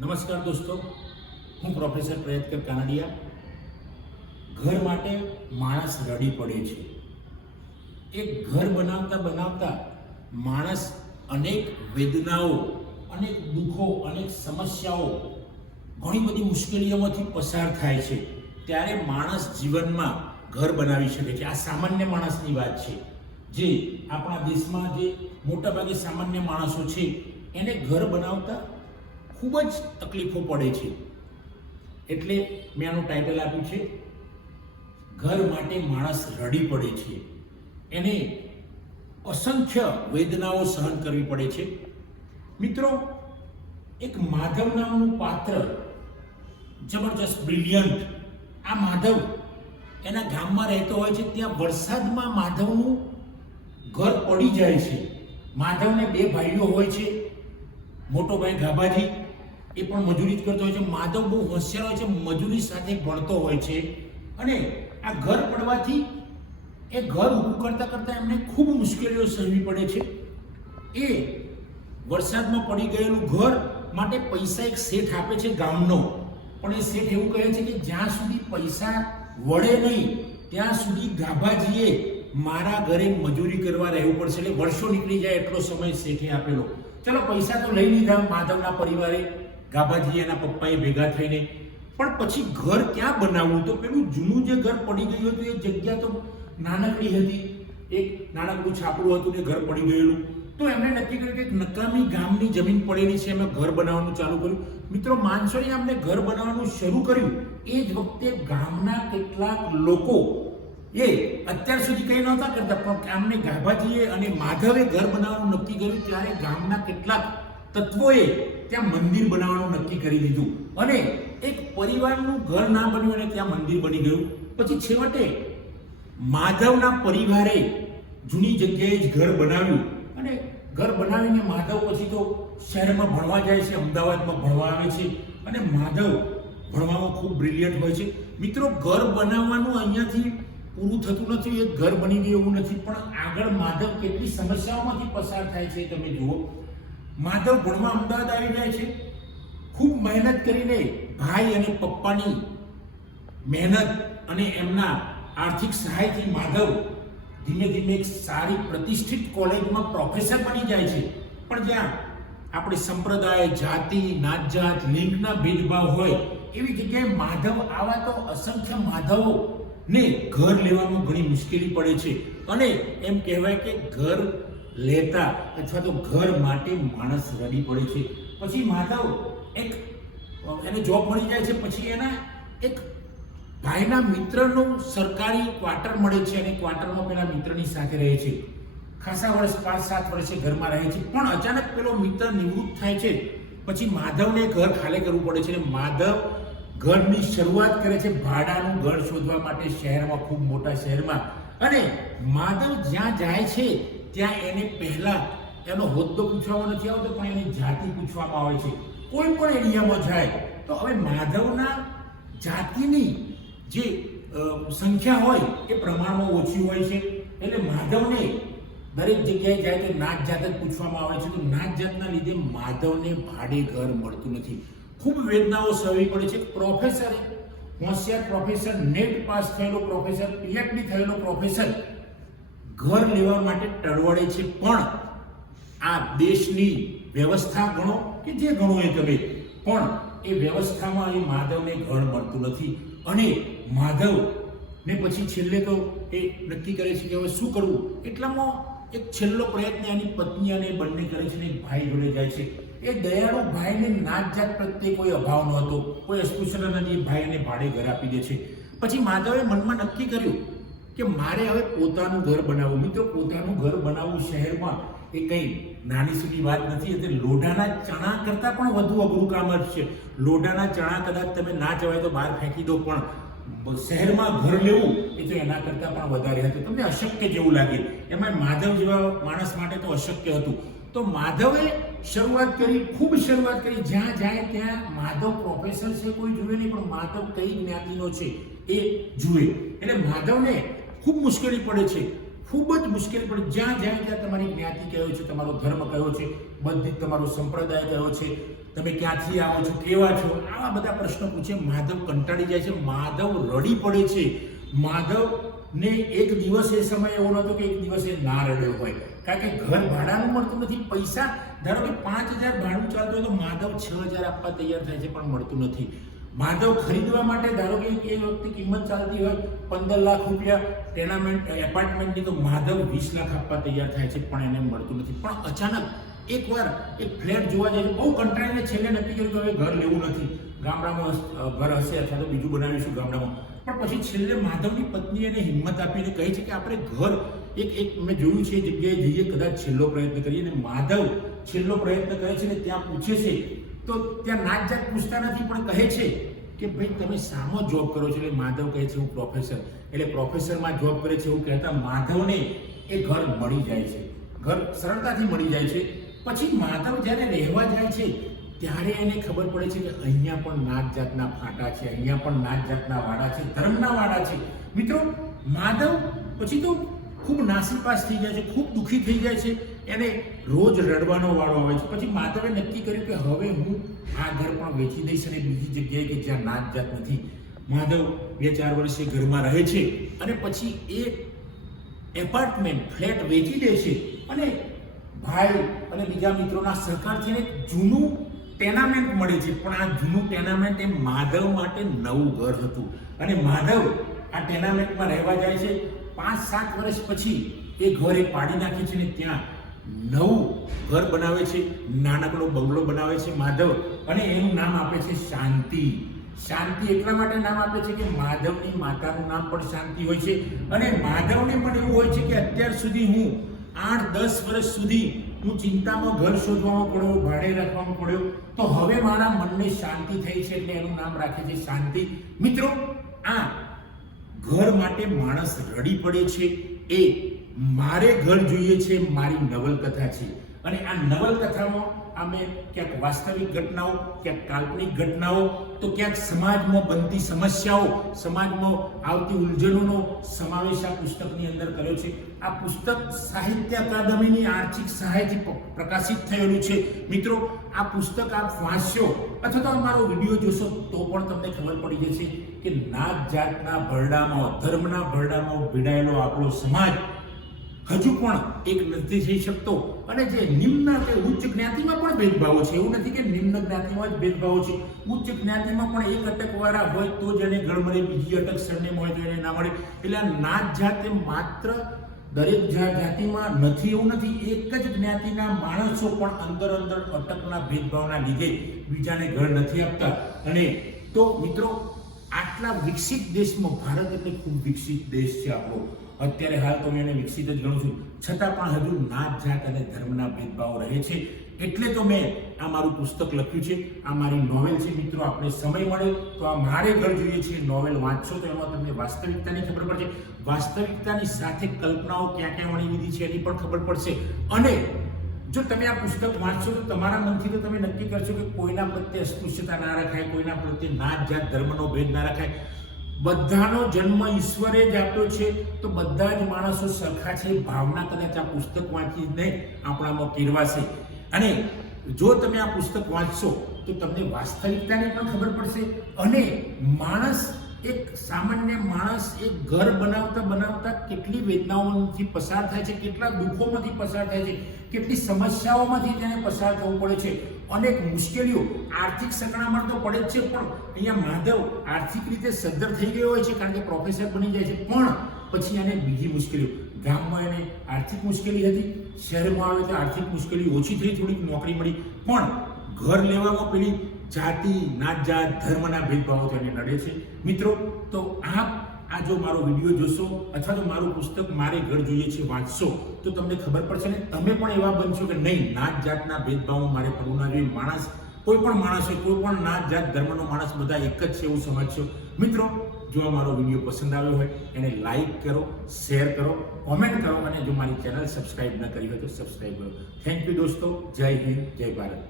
નમસ્કાર દોસ્તો, હું પ્રોફેસર પ્રયત્કર કાનડિયા. ઘર માટે માણસ રડી પડે છે. એક ઘર બનાવતા બનાવતા માણસ અનેક વેદનાઓ, અનેક દુઃખો, અનેક સમસ્યાઓ, ઘણી બધી મુશ્કેલીઓમાંથી પસાર થાય છે. ત્યારે માણસ જીવનમાં ઘર બનાવી શકે છે. આ સામાન્ય માણસની વાત છે. જે આપણા દેશમાં જે મોટાભાગે સામાન્ય માણસો છે એને ઘર બનાવતા ખૂબ જ તકલીફો પડે છે. એટલે મેં આનું ટાઇટલ આપ્યું છે ઘર માટે માણસ રડી પડે છે. એને અસંખ્ય વેદનાઓ સહન કરવી પડે છે. મિત્રો, એક માધવ નામનું પાત્ર જબરજસ્ત બ્રિલિયન્ટ. આ માધવ એના ગામમાં રહેતો હોય છે. ત્યાં વરસાદમાં માધવનું ઘર પડી જાય છે. માધવને બે ભાઈઓ હોય છે. મોટો ભાઈ ગાભાજી એ પણ મજૂરી જ કરતો હોય છે. માધવ બહુ હોશિયાર હોય છે, મજૂરી સાથે ભણતો હોય છે. અને આ ઘર પડવાથી એ ઘર ઊભું કરતા કરતા એમને ખૂબ મુશ્કેલીઓ સહવી પડે છે. એ વરસાદમાં પડી ગયેલું ઘર માટે પૈસા એક શેઠ આપે છે ગામનો. પણ એ શેઠ એવું કહે છે કે જ્યાં સુધી પૈસા વળે નહીં ત્યાં સુધી ગાભાજીએ મારા ઘરે મજૂરી કરવા રહેવું પડશે. એટલે વર્ષો નીકળી જાય એટલો સમય શેઠે આપેલો. ચલો, પૈસા તો લઈ લીધા માધવના પરિવારે, ગાભાજી એના પપ્પાએ ભેગા થઈને. પણ પછી ઘર ક્યાં બનાવવું? તો પેલું જૂનું જે ઘર પડી ગયું હતું એ જગ્યા તો નાનકડી હતી. એક નાનકડું છાપરું હતું ને ઘર પડી ગયેલું. તો એમણે નક્કી કર્યું કે નકામી ગામની જમીન પડેલી છે, એમણે ઘર બનાવવાનું ચાલુ કર્યું. મિત્રો, માનશો નહીં, એમણે ઘર બનાવવાનું શરૂ કર્યું એ જ વખતે ગામના કેટલાક લોકો એ અત્યાર સુધી કંઈ નહોતા કરતા, પણ આમને ગાભાજીએ અને માધવે ઘર બનાવવાનું નક્કી કર્યું ત્યારે ગામના કેટલાક તત્વોએ ત્યાં મંદિર બનાવવાનું નક્કી કરી દીધું. અને એક પરિવારનું ઘર ના બન્યું અને ત્યાં મંદિર બની ગયું. પછી છેવટે માધવના પરિવારે જૂની જગ્યાએ જ ઘર બનાવ્યું. અને ઘર બનાવીને માધવ પછી તો શહેરમાં ભણવા જાય છે, અમદાવાદમાં ભણવા આવે છે. અને માધવ ભણવામાં ખૂબ બ્રિલિયન્ટ હોય છે. મિત્રો, ઘર બનાવવાનું અહીંયાથી પૂરું થતું નથી. એક ઘર બની ગયું એવું નથી, પણ આગળ માધવ કેટલી સમસ્યાઓમાંથી પસાર થાય છે તમે જુઓ. માધવ ભણવા અમદાવાદ આવી જાય છે. ખૂબ મહેનત કરીને ભાઈ અને પપ્પાની મહેનત અને એમના આર્થિક સહાયથી માધવ ધીમે ધીમે એક સારી પ્રતિષ્ઠિત કોલેજમાં પ્રોફેસર બની જાય છે. પણ જ્યાં આપણે સંપ્રદાય, જાતિ, નાતજાત, લિંગના ભેદભાવ હોય એવી જગ્યાએ માધવ આવા તો અસંખ્ય માધવો ને ઘર લેવામાં ઘણી મુશ્કેલી પડે છે. અને એમ કહેવાય કે ઘર લેતા અથવા તો ઘર માટે માણસ રડી પડે છે. પછી માધવ એને જોબ મળી જાય છે. પછી એના એક ભાઈના મિત્રનો સરકારી ક્વાર્ટર મળે છે અને ક્વાર્ટરમાં પેલા મિત્રની સાથે રહે છે. ખાસા વર્ષ, 5-7 વર્ષે ઘરમાં રહે છે. પણ અચાનક પેલો મિત્ર નિવૃત્ત થાય છે. પછી માધવને ઘર ખાલી કરવું પડે છે. અને માધવ ઘરની શરૂઆત કરે છે ભાડાનું ઘર શોધવા માટે શહેરમાં, ખૂબ મોટા શહેરમાં. અને માધવ જ્યાં જાય છે ત્યાં એને પહેલા એનો હોદ્દો પૂછવામાં નથી આવતો, પણ એની જાતિ પૂછવામાં આવે છે. કોઈ પણ એરિયામાં જાય તો હવે માધવના જાતિની જે સંખ્યા હોય એ પ્રમાણમાં ઓછી હોય છે. એટલે માધવને દરેક જગ્યાએ જાય તો નાત જાત જ પૂછવામાં આવે છે. તો નાત જાતના લીધે માધવને ભાડે ઘર મળતું નથી. ખૂબ વેદનાઓ સહવી પડે છે. પ્રોફેસર, હોશિયાર પ્રોફેસર, નેટ પાસ થયેલો પ્રોફેસર, પીએચડી થયેલો પ્રોફેસર ઘર લેવા માટે ટળવળે છે. પણ આ દેશની વ્યવસ્થા ગણો કે જે ગણો એ તમે, પણ એ વ્યવસ્થામાં એ માધવને ઘર મળતું નથી. અને માધવ ને પછી છેલ્લે તો એ નક્કી કરે છે કે હવે શું કરવું. એટલામાં એક છેલ્લો પ્રયત્ન એની પત્ની અને બંને કરે છે ને એક ભાઈ જોડે જાય છે. એ દયાળુ ભાઈને નાત જાત પ્રત્યે કોઈ અભાવ નહોતો, કોઈ અસ્પૃશ્યતા નથી. એ ભાઈને ભાડે ઘર આપી દે છે. પછી માધવે મનમાં નક્કી કર્યું કે મારે હવે પોતાનું ઘર બનાવવું. મિત્રો, પોતાનું ઘર બનાવવું શહેરમાં એ કંઈ નાની સૂની વાત નથી. એટલે લોઢાના ચણા કરતાં પણ વધુ અઘરું કામ જ છે. લોઢાના ચણા કદાચ તમે ના ચવાય તો બહાર ફેંકી દો, પણ શહેરમાં ઘર લેવું એ તો એના કરતાં પણ વધારે હતું. તમને અશક્ય જેવું લાગે. એમાં માધવ જેવા માણસ માટે તો અશક્ય હતું. તો માધવે શરૂઆત કરી, ખૂબ શરૂઆત કરી. જ્યાં જાય ત્યાં માધવ પ્રોફેસર છે કોઈ જુએ નહીં, પણ માધવ કઈ જ્ઞાતિનો છે એ જુએ. એટલે માધવને ખૂબ મુશ્કેલી પડે છે. ખૂબ જ મુશ્કેલ પડે. જ્યાં જાય ત્યાં તમારી જ્ઞાતિ કયો છે, તમારો ધર્મ કયો છે, બધી તમારો સંપ્રદાય કયો છે, તમે ક્યાંથી આવો છો, કેવા છો, આવા બધા પ્રશ્નો પૂછે. માધવ કંટાળી જાય છે, માધવ રડી પડે છે. માધવને એક દિવસ એ સમય એવો નહોતો કે એક દિવસ એ ના રડ્યો હોય, કારણ કે ઘર ભાડાનું મળતું નથી. પૈસા ધારો કે 5,000 ભાડું ચાલતું હોય તો માધવ 6,000 આપવા તૈયાર થાય છે, પણ મળતું નથી. માધવ ખરીદવા માટે ધારો કે એ વખતે કિંમત ચાલતી હોય 15 લાખ રૂપિયા ટેનામેન્ટ એપાર્ટમેન્ટની, તો માધવ 20 લાખ આપવા તૈયાર થાય છે, પણ એને મળતું નથી. પણ અચાનક એકવાર એક ફ્લેટ જોવા જાય, બહુ કંટાળીને છેલ્લે નક્કી કર્યું કે હવે ઘર લેવું નથી, ગામડામાં ઘર હશે અથવા તો બીજું બનાવીશું ગામડામાં. પણ પછી છેલ્લે માધવની પત્ની એને હિંમત આપીને કહે છે કે આપણે ઘર એક મેં જોયું છે એ જગ્યાએ જઈએ, કદાચ છેલ્લો પ્રયત્ન કરીએ. અને માધવ છેલ્લો પ્રયત્ન કરે છે ને ત્યાં પૂછે છે, તો ત્યાં નાત જાત પૂછતા નથી, પણ કહે છે કે ભાઈ તમે શાનો જોબ કરો છો? એટલે માધવ કહે છે હું પ્રોફેસર. એટલે પ્રોફેસરમાં જોબ કરે છે એવું કહેતા માધવને એ ઘર મળી જાય છે, ઘર સરળતાથી મળી જાય છે. પછી માધવ જ્યારે રહેવા જાય છે ત્યારે એને ખબર પડે છે કે અહીંયા પણ નાત જાતના ફાટા છે, અહીંયા પણ નાત જાતના વાડા છે, ધર્મના વાડા છે. મિત્રો, માધવ પછી તો ખૂબ નાસીપાસ થઈ જાય છે, ખૂબ દુઃખી થઈ જાય છે, એને રોજ રડવાનો વાળો આવે છે. પછી માધવે નક્કી કર્યું કે હવે હું આ ઘર પણ વેચી દઈશ અને બીજી જગ્યાએ કે જ્યાં નાત જાત નથી. માધવ 2-4 વર્ષ એ ઘરમાં રહે છે અને પછી એ એપાર્ટમેન્ટ ફ્લેટ વેચી દે છે અને ભાઈ અને બીજા મિત્રોના સહકારથી એક જૂનું ટેનામેન્ટ મળે છે. પણ આ જૂનું ટેનામેન્ટ એ માધવ માટે નવું ઘર હતું અને માધવ આ ટેનામેન્ટમાં રહેવા જાય છે. 5-7 વર્ષ પછી એ ઘર એ પાડી નાખે છે ને ત્યાં નવું ઘર બનાવે છે, નાનકડો બંગલો બનાવે છે માધવ, અને એનું નામ આપે છે શાંતિ. શાંતિ એટલા માટે નામ આપે છે કે માધવની માતાનું નામ પણ શાંતિ હોય છે. અને માધવને પણ એવું હોય છે કે અત્યાર સુધી હું 8-10 વર્ષ સુધી હું ચિંતામાં ઘર શોધવામાં પડ્યો, ભાડે રાખવામાં પડ્યો, તો હવે મારા મનને શાંતિ થઈ છે એટલે એનું નામ રાખે છે શાંતિ. મિત્રો, આ ઘર માટે માણસ રડી પડે છે એ મારે ઘર જોઈએ છે મારી નવલકથા છે. અને આ નવલકથામાં અમે ક્યાંક વાસ્તવિક ઘટનાઓ, ક્યાંક કાલ્પનિક ઘટનાઓ, તો ક્યાંક સમાજમાં બનતી સમસ્યાઓ, સમાજમાં આવતી ઉલઝનોનો સમાવેશ આ પુસ્તકની અંદર કર્યો છે. આ પુસ્તક સાહિત્ય અકાદમીની આર્થિક સહાયથી પ્રકાશિત થયેલું છે. મિત્રો, આ પુસ્તક આપ વાંચશો અથવા તો અમારો વિડીયો જોશો તો પણ તમને ખબર પડી જશે કે નાત જાતના ભરડામાં, ધર્મના ભરડામાં ભીડાયેલો આપણો સમાજ હજુ પણ એક નથી થઈ શકતો. અને જે નિમ્ન કે ઉચ્ચ જ્ઞાતિમાં પણ ભેદભાવો છે, એવું નથી કે નિમ્ન જ્ઞાતિમાં જ ભેદભાવો છે. ઉચ્ચ જ્ઞાતિમાં પણ એક અટકવાળા હોય તો જ એને ગળ મળે, બીજી અટક સરનેમ હોય તો એને ના મળે. એટલે આ નાત જાત એ માત્ર દરેક જાતિમાં નથી એવું નથી. એક જ જ્ઞાતિના માણસો પણ અંદર અટકના ભેદભાવના લીધે બીજાને ઘર નથી આપતા. અને તો મિત્રો, આટલા વિકસિત દેશમાં ભારત એટલે ખૂબ વિકસિત દેશ છે આપણો. અત્યારે હાલ તો મેં એને વિકસિત જ ગણું છું, છતાં પણ હજુ નાત જાત અને ધર્મના ભેદભાવ રહે છે. એટલે તો મેં આ મારું પુસ્તક લખ્યું છે, આ મારી નોવેલ છે. મિત્રો, આપણે સમય મળે તો આ મારે ઘર જોઈએ છે નોવેલ વાંચશો તો એમાં તમને વાસ્તવિકતાની ખબર પડશે. વાસ્તવિકતાની સાથે કલ્પનાઓ ક્યાં ક્યાં વણી લીધી છે એની પણ ખબર પડશે. અને જો તમે આ પુસ્તક વાંચશો તો તમારા મનથી તો તમે નક્કી કરશો કે કોઈના પ્રત્યે અસ્પૃશ્યતા ના રખાય, કોઈના પ્રત્યે નાત જાત ધર્મનો ભેદ ના રખાય. બધાનો જન્મ ઈશ્વરે જ આપ્યો છે, તો બધા જ માણસો સરખા છે. ભાવના કદાચ આ પુસ્તક વાંચીને આપણામાં કેળવાશે. અને જો તમે આ પુસ્તક વાંચશો તો તમને વાસ્તવિકતાની પણ ખબર પડશે. અને માણસ, એક સામાન્ય માણસ એક ઘર બનાવતા કેટલી વેદનાઓમાંથી પસાર થાય છે, કેટલા દુઃખોમાંથી પસાર થાય છે, કેટલી સમસ્યાઓમાંથી તેને પસાર થવું પડે છે. અનેક મુશ્કેલીઓ, આર્થિક સંકળામણ તો પડે જ છે, પણ અહીંયા માધવ આર્થિક રીતે સદ્ધર થઈ ગયો હોય છે કારણ કે પ્રોફેસર બની જાય છે. પણ પછી એને બીજી મુશ્કેલીઓ, ગામમાં એને આર્થિક મુશ્કેલી હતી, શહેરમાં આવે તો આર્થિક મુશ્કેલી ઓછી થઈ, થોડીક નોકરી મળી, પણ ઘર લેવામાં પેલી જાતિ, નાત જાત, ધર્મના ભેદભાવો તેને નડે છે. મિત્રો, તો આ જો મારો વિડીયો જોશો અથવા તો મારું પુસ્તક મારે ઘર જોઈએ છે વાંચશો તો તમને ખબર પડશે ને તમે પણ એવા બનશો કે નહીં, નાત જાતના ભેદભાવો મારે કરવું ના જોઈએ. માણસ, કોઈ પણ માણસ હોય, કોઈ પણ નાત જાત ધર્મનો માણસ, બધા એક જ છે એવું સમજશો. મિત્રો, જો આ મારો વિડીયો પસંદ આવ્યો હોય એને લાઈક કરો, શેર કરો, કોમેન્ટ કરો, અને જો મારી ચેનલ સબસ્ક્રાઇબ ન કરી હોય તો સબસ્ક્રાઇબ કરો. થેન્ક યુ દોસ્તો. જય હિન્દ, જય ભારત.